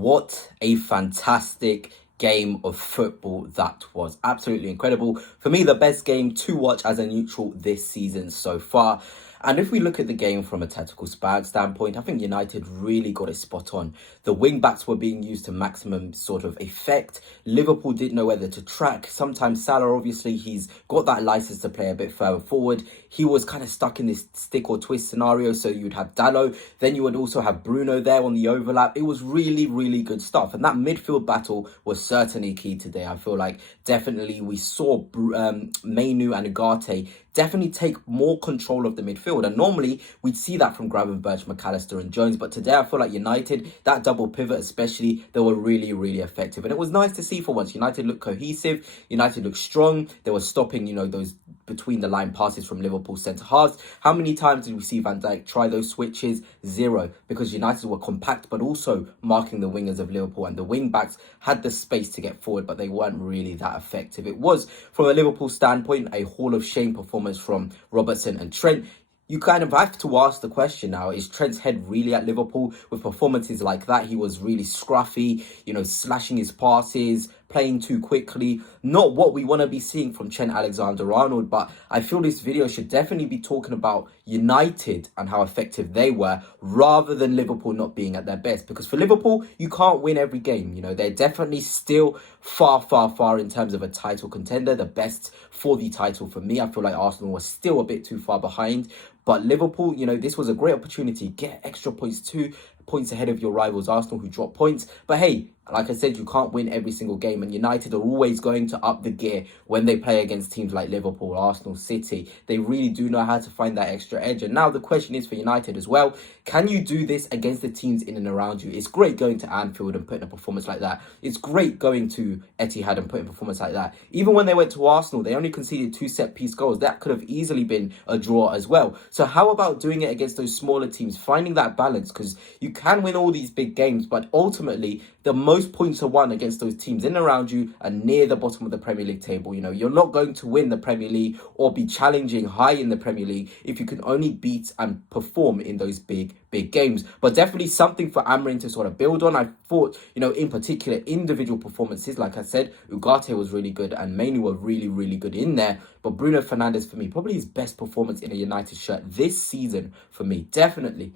What a fantastic game of football that was. Absolutely incredible. For me, the best game to watch as a neutral this season so far. And if we look at the game from a tactical standpoint, I think United really got it spot on. The wing backs were being used to maximum sort of effect. Liverpool didn't know whether to track. Sometimes Salah, obviously, he's got that license to play a bit further forward. He was kind of stuck in this stick or twist scenario. So you'd have Dalot. Then you would also have Bruno there on the overlap. It was really, really good stuff. And that midfield battle was certainly key today. I feel like definitely we saw Mainu and UGARTE definitely take more control of the midfield. And normally we'd see that from Gravenberch, McAllister and Jones. But today I feel like United, that double pivot especially, they were really, really effective. And it was nice to see for once. United looked cohesive. United looked strong. They were stopping, those between the line passes from Liverpool centre halves. How many times did we see Van Dijk try those switches? Zero. Because United were compact but also marking the wingers of Liverpool. And the wing backs had the space to get forward, but they weren't really that effective. It was, from a Liverpool standpoint, a Hall of Shame performance from Robertson and Trent. You kind of have to ask the question now, is Trent's head really at Liverpool? With performances like that, he was really scruffy, slashing his passes, playing too quickly. Not what we want to be seeing from Trent Alexander-Arnold, but I feel this video should definitely be talking about United and how effective they were, rather than Liverpool not being at their best. Because for Liverpool, you can't win every game. They're definitely still far, far, far in terms of a title contender. The best for the title for me. I feel like Arsenal was still a bit too far behind. But Liverpool, this was a great opportunity. Get extra points, 2 points ahead of your rivals Arsenal, who dropped points. But hey, like I said, you can't win every single game, and United are always going to up the gear when they play against teams like Liverpool, Arsenal, City. They really do know how to find that extra edge. And now the question is for United as well, can you do this against the teams in and around you? It's great going to Anfield and putting a performance like that. It's great going to Etihad and putting a performance like that. Even when they went to Arsenal, they only conceded 2 set-piece goals. That could have easily been a draw as well. So how about doing it against those smaller teams, finding that balance? Because you can win all these big games, but ultimately the most points are won against those teams in and around you and near the bottom of the Premier League table. You're not going to win the Premier League or be challenging high in the Premier League if you can only beat and perform in those big games. But definitely something for Amorim to sort of build on. I thought, in particular, individual performances, like I said, UGARTE was really good and Mainu were really, really good in there. But Bruno Fernandes, for me, probably his best performance in a United shirt this season for me. Definitely.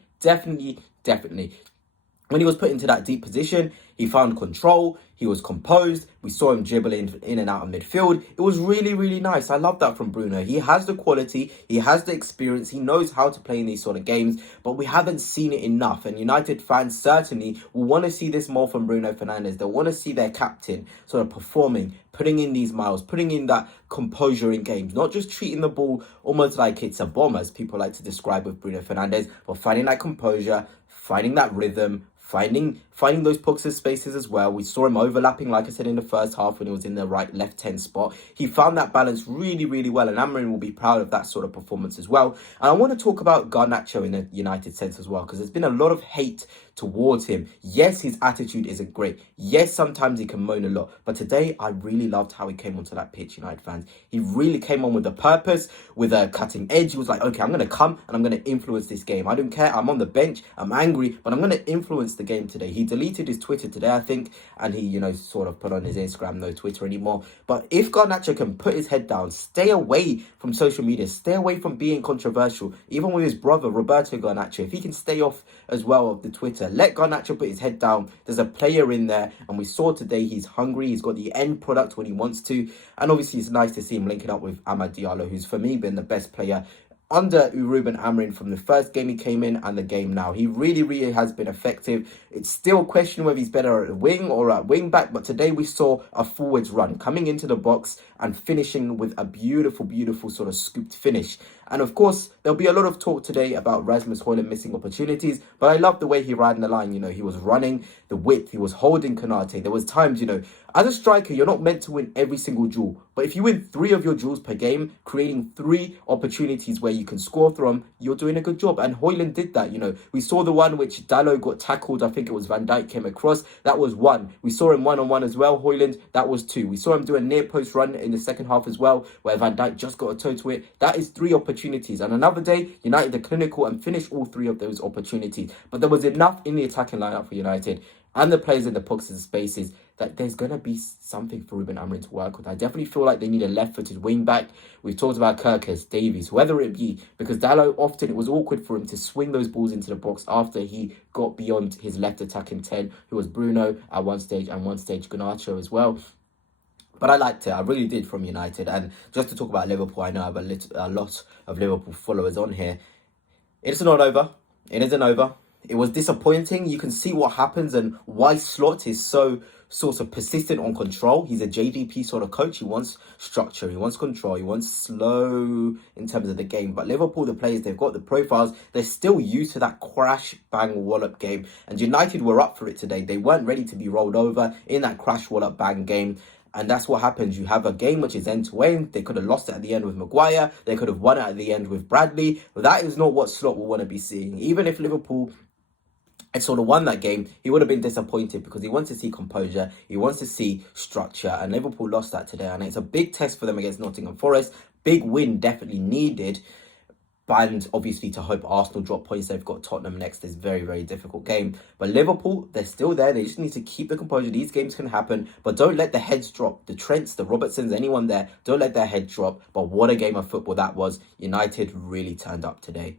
When he was put into that deep position, he found control. He was composed. We saw him dribbling in and out of midfield. It was really, really nice. I love that from Bruno. He has the quality. He has the experience. He knows how to play in these sort of games, but we haven't seen it enough. And United fans certainly will want to see this more from Bruno Fernandes. They want to see their captain sort of performing, putting in these miles, putting in that composure in games, not just treating the ball almost like it's a bomb, as people like to describe with Bruno Fernandes, but finding that composure, finding that rhythm, finding those pockets of spaces as well. We saw him overlapping, like I said, in the first half when he was in the right left 10 spot. He found that balance really, really well, and Amorim will be proud of that sort of performance as well. And I want to talk about Garnacho in a United sense as well, because there's been a lot of hate towards him. Yes, his attitude isn't great. Yes, sometimes he can moan a lot. But today, I really loved how he came onto that pitch, United fans. He really came on with a purpose, with a cutting edge. He was like, okay, I'm going to come and I'm going to influence this game. I don't care. I'm on the bench. I'm angry, but I'm going to influence the game today. He deleted his Twitter today, I think, and he, sort of put on his Instagram, no Twitter anymore. But if Garnacho can put his head down, stay away from social media, stay away from being controversial, even with his brother, Roberto Garnacho, if he can stay off as well of the Twitter, let Garnacho put his head down. There's a player in there, and we saw today he's hungry. He's got the end product when he wants to. And obviously, it's nice to see him linking up with Amad Diallo, who's for me been the best player under Ruben Amorim from the first game he came in and the game now. He really, really has been effective. It's still a question whether he's better at a wing or at wing back, but today we saw a forwards run coming into the box and finishing with a beautiful, beautiful sort of scooped finish. And of course, there'll be a lot of talk today about Rasmus Højlund missing opportunities, but I love the way he ran the line. He was running the width, he was holding Konate. There was times, as a striker, you're not meant to win every single duel, but if you win 3 of your duels per game, creating 3 opportunities where you can score from, you're doing a good job. And Højlund did that. We saw the one which Dalot got tackled. I think it was Van Dijk came across. That was 1. We saw him one-on-one as well, Højlund. That was 2. We saw him do a near post run in the second half as well, where Van Dijk just got a toe to it. That is 3 opportunities. And another day, United are clinical and finished all 3 of those opportunities. But there was enough in the attacking lineup for United. and the players in the boxes and spaces, that there's going to be something for Ruben Amorim to work with. I definitely feel like they need a left-footed wing-back. We've talked about Kirkes, Davies, whether it be, because Dalot, often it was awkward for him to swing those balls into the box after he got beyond his left attacking 10, who was Bruno at one stage, and one stage Garnacho as well. But I liked it. I really did from United. And just to talk about Liverpool, I know I have a lot of Liverpool followers on here. It's not over. It isn't over. It was disappointing. You can see what happens and why Slot is so sort of persistent on control. He's a JVP sort of coach. He wants structure. He wants control. He wants slow in terms of the game. But Liverpool, the players, they've got the profiles. They're still used to that crash, bang, wallop game. And United were up for it today. They weren't ready to be rolled over in that crash, wallop, bang game. And that's what happens. You have a game which is end-to-end. They could have lost it at the end with Maguire. They could have won it at the end with Bradley. But that is not what Slot will want to be seeing. Even if Liverpool had sort of won that game, he would have been disappointed because he wants to see composure. He wants to see structure. And Liverpool lost that today. And it's a big test for them against Nottingham Forest. Big win definitely needed. And obviously to hope Arsenal drop points. They've got Tottenham next. This very, very difficult game. But Liverpool, they're still there. They just need to keep the composure. These games can happen. But don't let the heads drop. The Trents, the Robertsons, anyone there, don't let their head drop. But what a game of football that was. United really turned up today.